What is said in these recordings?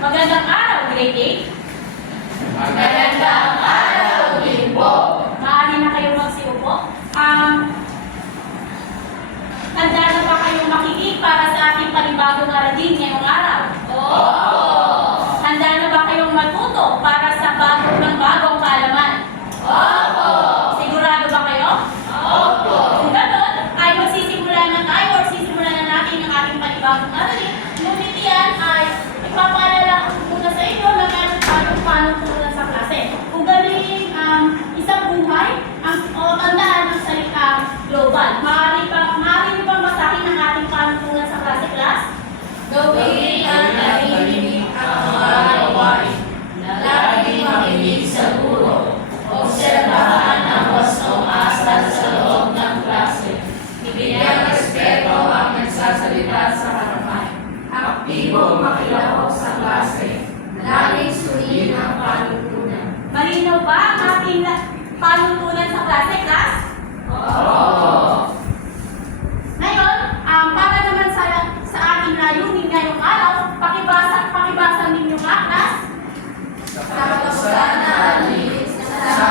Magandang araw, grade 8. Magandang araw din po. Maaari na kayo magsiupo. Handa na ba kayong makinig para sa ating panibagong aralin ngayong araw? Opo. Handa na ba kayong matuto para sa bagong kaalaman? Opo. Sigurado ba kayo? Opo. Kung gano'n, ay magsisimula na tayo or sisimula na natin ang ating panibagong aralin. Ngunit yan ay ipapaalala ko muna sa inyo na meron tayong panuntunan sa klase. Kung galing isang buhay, o tandaan ang salitang global. Maaari niyo bang basahin ang ating panuntunan sa klase, class? Gawin ang tahimik ang mga gawain. Lagi makinig sa guro. Obserbahan ang wastong asal sa loob ng klase. Ibigyang respeto ang nagsasalita sa harapan. Aktibo makilahok sa klase. Laging sundin ang panuntunan. Malinaw ba ang ating panuntunan sa klase, class? Oo. Ngayon, para naman sa ating layunin ngayong araw, pakibasa ninyo nga, class. Sa katapusan na alin, sa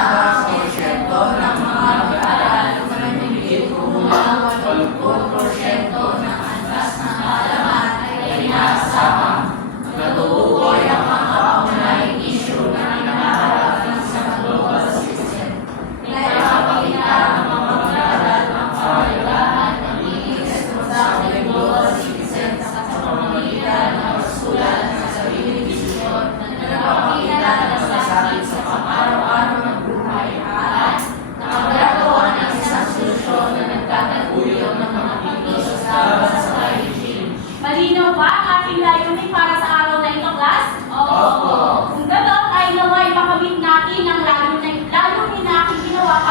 10% ng mga mag-aaral na nanimigit kumulang 80% ng antas ng kaalaman ay inaasahan. Natutukoy ang mga kaunahing isyu na hinaharap sa global system. Pinapakita ang mga mag-aaral ang kahalagahan ng pagiging responsable global citizen sa pamamagitan ng pagsulat ng sariling desisyon na nagpapakita ng malasakit sa pang-araw-araw ng buhay at nakagagawa ng isang solusyon na nagtataguyod ng mga pinos sa climate change. Malinaw ba ang ating layunin para sa araw na ito, class? Opo. Kung gano'n ay naway makamit natin ang layunin na ating ginawa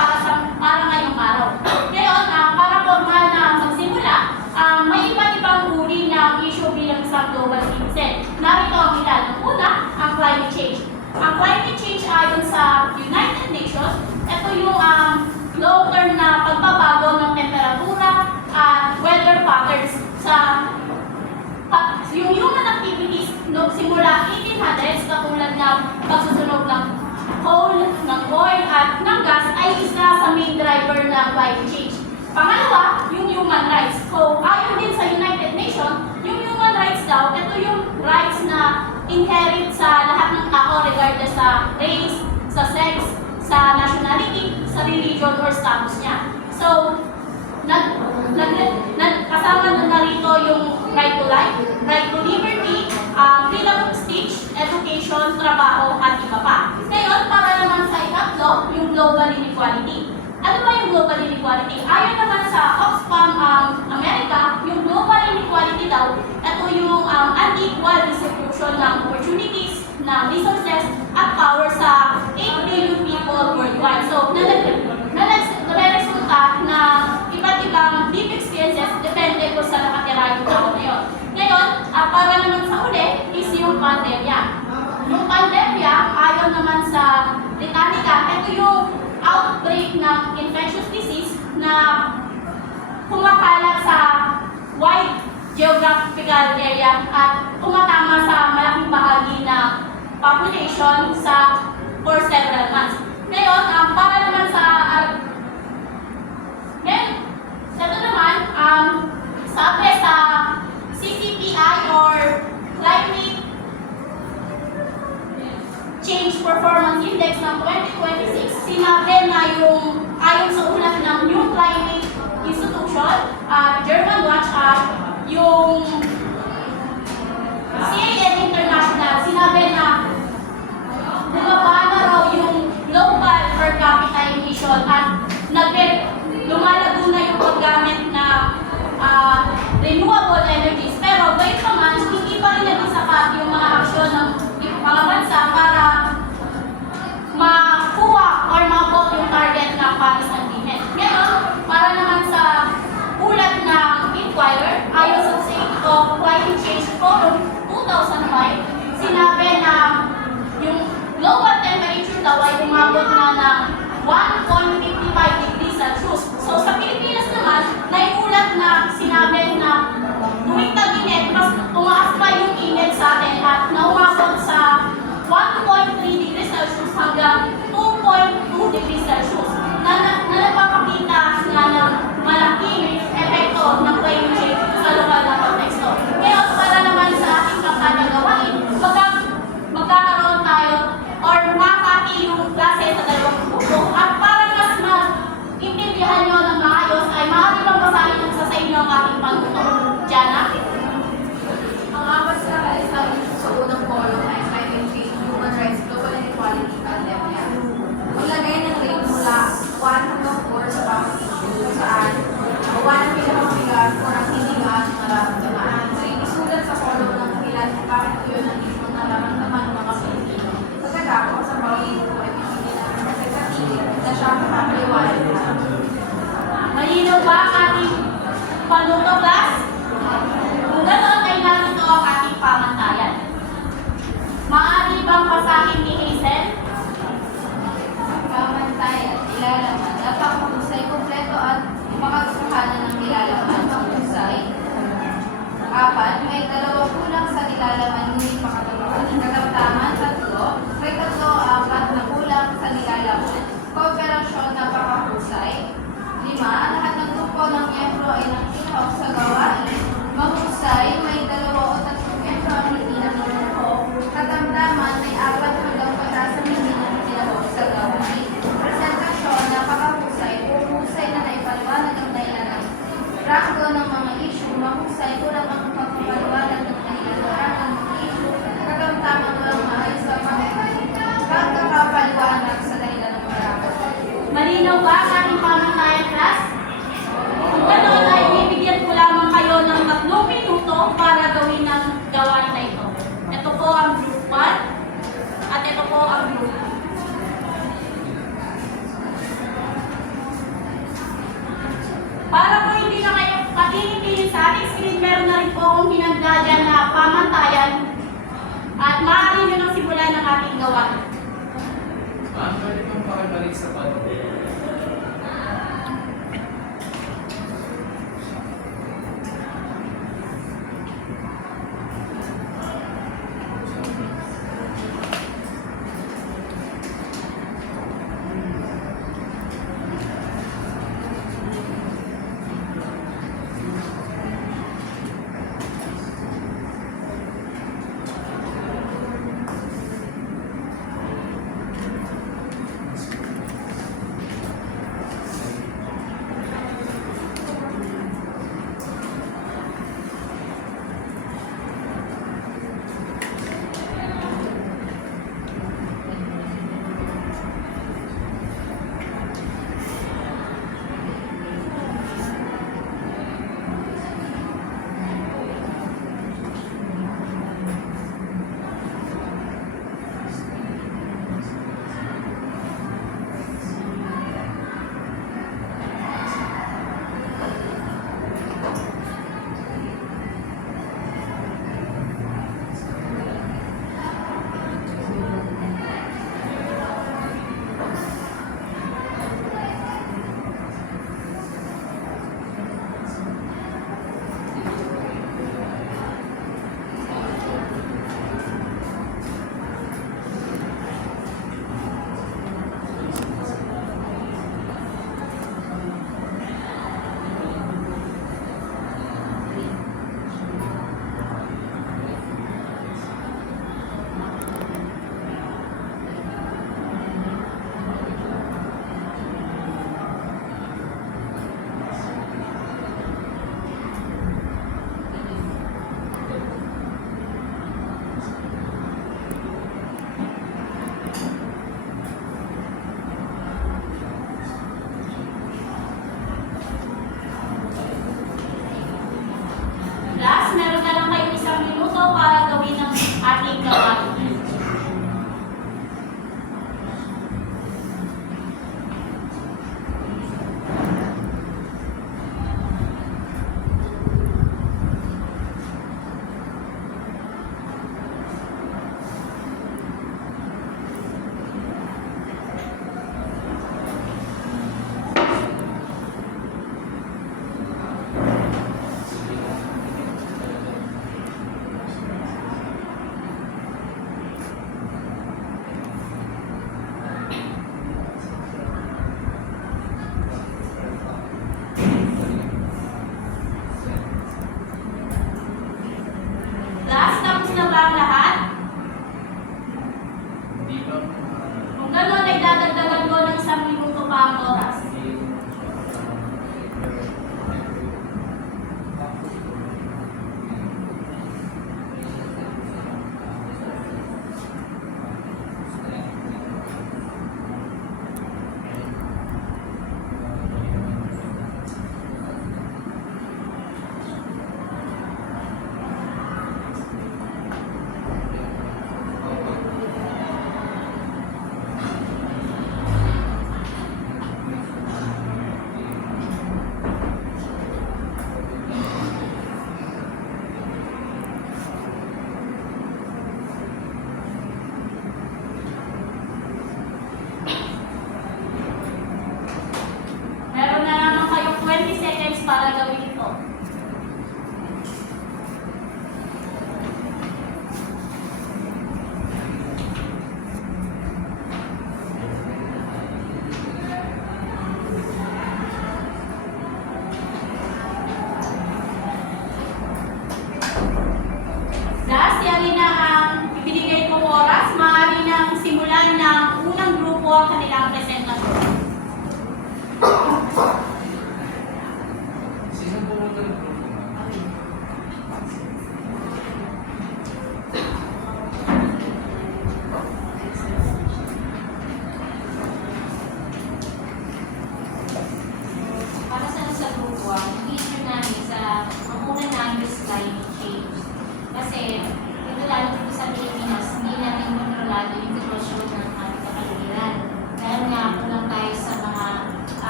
para ngayong araw. Ngayon, para formal na magsimula, may iba't ibang uri ng issue bilang isang global citizen. Narito ang ilan. Una, ang climate change. Ang climate change ayon sa United Nations, ito yung long-term na pagbabago ng temperatura at weather patterns sa yung human activities no, simula 1800s katulad ng pagsusunog ng coal, ng oil at ng gas ay isa sa main driver ng climate change. Pangalawa, yung human rights. So, ayon din sa United Nations, yung human rights daw, ito yung rights na inherent sa lahat ng tao regardless sa race, sa sex, sa nationality, sa religion or status niya. So, kasama na narito yung right to life, right to liberty, freedom of speech, education, trabaho, at iba pa. Ngayon, para naman sa ikatlo, yung global inequality. Ano ba yung global inequality? Ayon naman sa Oxfam America, yung global inequality daw, ito yung unequal distribution ng opportunities, ng resources, at power sa 8 billion people worldwide. So, nare-resulta na iba't ibang deep experiences depende po sa nakatira yung tao na yun. Ngayon, para naman sa uli is yung pandemya. Yung pandemya, ayon naman sa Britannica, ito yung outbreak ng infectious disease na kumakalat sa wide geographical area at tumatama sa malaking bahagi ng population for several months. Ngayon, para naman sa ito naman, sabi sa CCPI or Climate Change Performance Index ng 2026, sinabi na yung ayon sa ulat ng New Climate Institution, German Watch at yung CAN International, sinabi na bumaba na raw yung global per capita emission at lumalago na yung paggamit ng renewable energies. Pero bayit naman, hindi pa rin naging sapat yung mga aksyon ng mga bansa para makuha or maabot yung target ng Paris Agreement. Ngayon, para naman sa ulat ng Inquirer, ayon sa State of Climate Change Forum 2005, sinabi na yung global temperature daw ay umabot na ng 1.55 degrees Celsius. So sa Pilipinas naman, naiulat na sinabi na tuwing tag-init, mas tumaas pa yung init sa atin at naumabot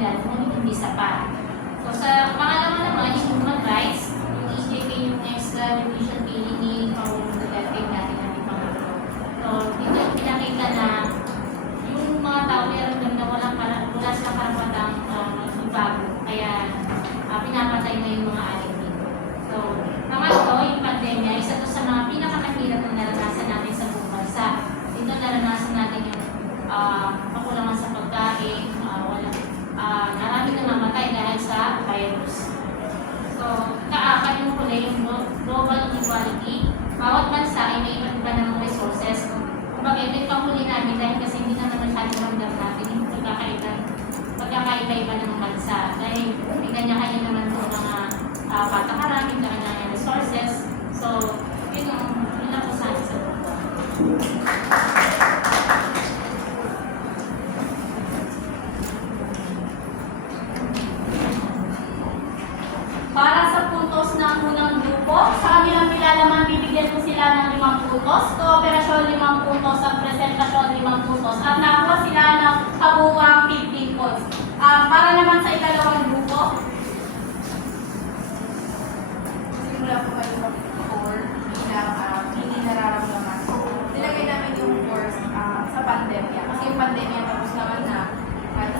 nila, ngunit hindi sapat. So sa pangalawa naman, yung human rights, yung EJK, yung extradition billing ni Pangulong Duterte natin natin Pangulo. So dito pinakita na yung mga tao meron lang na wala silang karapatang bago, kaya pinapatay na yung mga alien dito. So pangatlo, yung pandemya, isa to sa mga pinakamahirap na naranasan natin sa buong bansa. Dito naranasan natin yung kakulangan sa pagkain, marami na namatay dahil sa virus. So, kaapat yung huli, yung global inequality. Bawat bansa ay may iba't iba ng resources. Kumbaga, ito yung panghuli namin dahil kasi hindi na naman masyadong ramdam natin yung pagkakaiba-iba ng bansa. Dahil may kanya-kanya naman po mga patakaran, may kanya-kanya resources. So, yun lang po sa akin sa buwan. Para sa puntos ng unang grupo, sa kanilang nilalaman, bibigyan ko sila ng 5 puntos, kooperasyon 5 puntos, at presentasyon 5 puntos, at nakuha sila ng kabuuang 15 points. Para naman sa ikalawang grupo, Simula po kayo sa 4 bilang hindi nararamdaman. So, nilagay namin yung course sa pandemya. Kasi yung pandemya tapos naman na at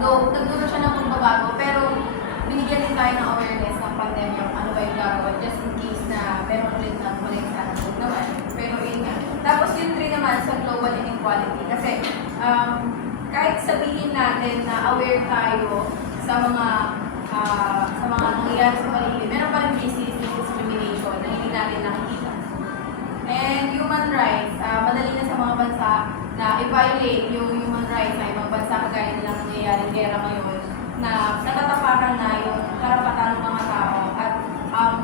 nagduro siya ng pagbabago, pero binigyan din tayo ng awareness ng pandemya kung ano ba yung gagawin just in case na meron ulit ng mali sa atin naman. Pero yun nga. Tapos yung 3 naman sa global inequality. Kasi kahit sabihin natin na aware tayo sa mga nangyayari sa paligid, meron pa rin discrimination na hindi natin nakikita. And human rights, madali na sa mga bansa na i-violate yung human rights na ibang bansa kagaya nilang nangyayari gera ngayon na natatapakan na yung karapatan ng mga tao at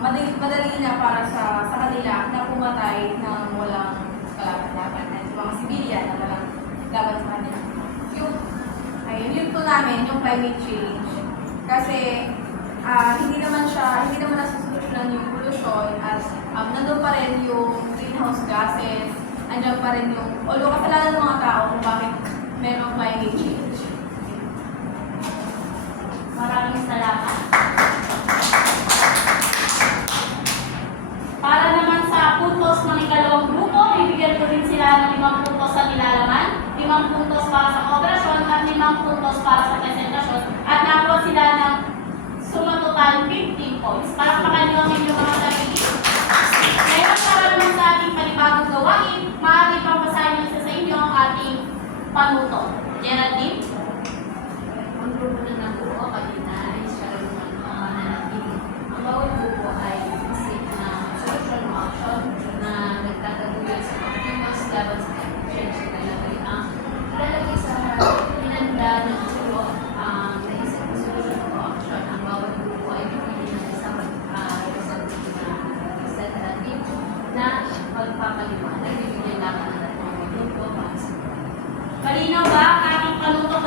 madali na para sa kanila na pumatay ng walang kalaban-laban at mga sibilyan na walang laban sa kanila. Yun po namin, yung climate change. Kasi hindi naman nasusolusyonan yung pollution at nandun pa rin yung greenhouse gases, andyan pa rin yung, although kasalanan ng mga tao kung bakit merong climate change. maraming salamat. Para naman sa puntos ng ikalawang grupo, bibigyan ko rin sila ng 5 puntos sa nilalaman, 5 puntos para sa kooperasyon, at 5 puntos para sa presentasyon, at nakuha sila ng suma total 15 points. Palakpakan niyo ang inyong mga sarili. Ngayon, para naman sa ating panibagong gawain, maaari pang basahin isa sa inyo ang ating panuto. Geraldine? Ang grupo na nabuo kanina ay siya nanatili. Ang bawat grupo ay isip na social action na nagtataguyod sa continuous laban sa climate change na ilalagay sa pinanda ng grupo naisip na social action. Ang bawat grupo ay pipili ng isang representative na magpapaliwanag. Bibigyan lamang ng grupo para sa Malinaw ba ang ating panuto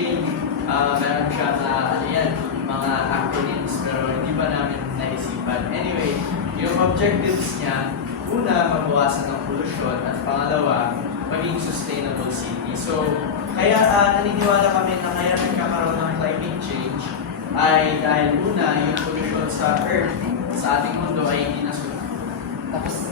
change, meron siya na, ano yan, mga acronyms, pero hindi pa namin naisipan. Anyway, yung objectives niya, una, mabawasan ng pollution, at pangalawa, maging sustainable city. So, kaya naniniwala kami na kaya nagkakaroon ng climate change ay dahil una, yung pollution sa Earth, sa ating mundo ay hindi na Tapos